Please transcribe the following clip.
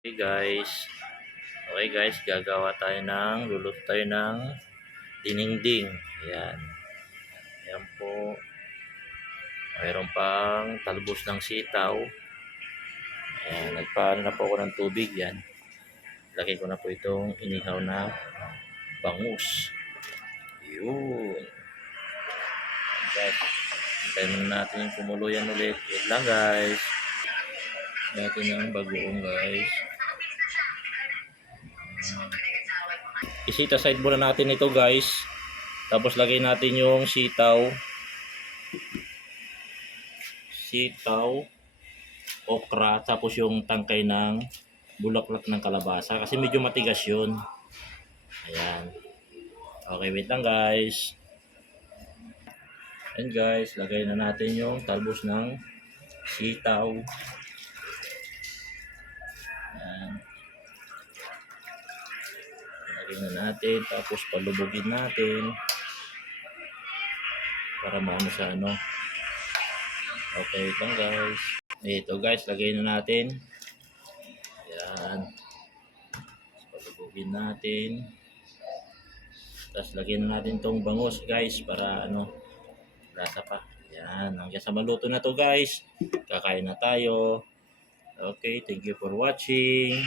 Okay guys, gagawa tayo luluto tayo ng dinengding. Ayan. Ayan po. Mayroon pang talbos ng sitaw. Ayan, nagpaano na po ako ng tubig yan. Lagay ko na po itong inihaw na bangus. Yun. Guys, hintayin muna natin yung kumulo yan ulit. Wait lang guys. Natin ang bagoong guys. Isita side muna natin ito guys. Tapos lagay natin yung sitaw, okra, tapos yung tangkay ng bulaklak ng kalabasa kasi medyo matigas yun. Ayan. Okay, wait lang guys. And guys, lagay na natin yung talbos ng sitaw. Ayan. Lagay na natin, tapos palubugin natin para maano sa ano. Okay, wait lang guys. Ito guys, lagay na natin. Ayan. Palubugin natin. Tapos lagyan na natin tong bangus guys para ano, lasa pa. Ayan, hanggang sa maluto na to guys. Kakain na tayo. Okay, thank you for watching.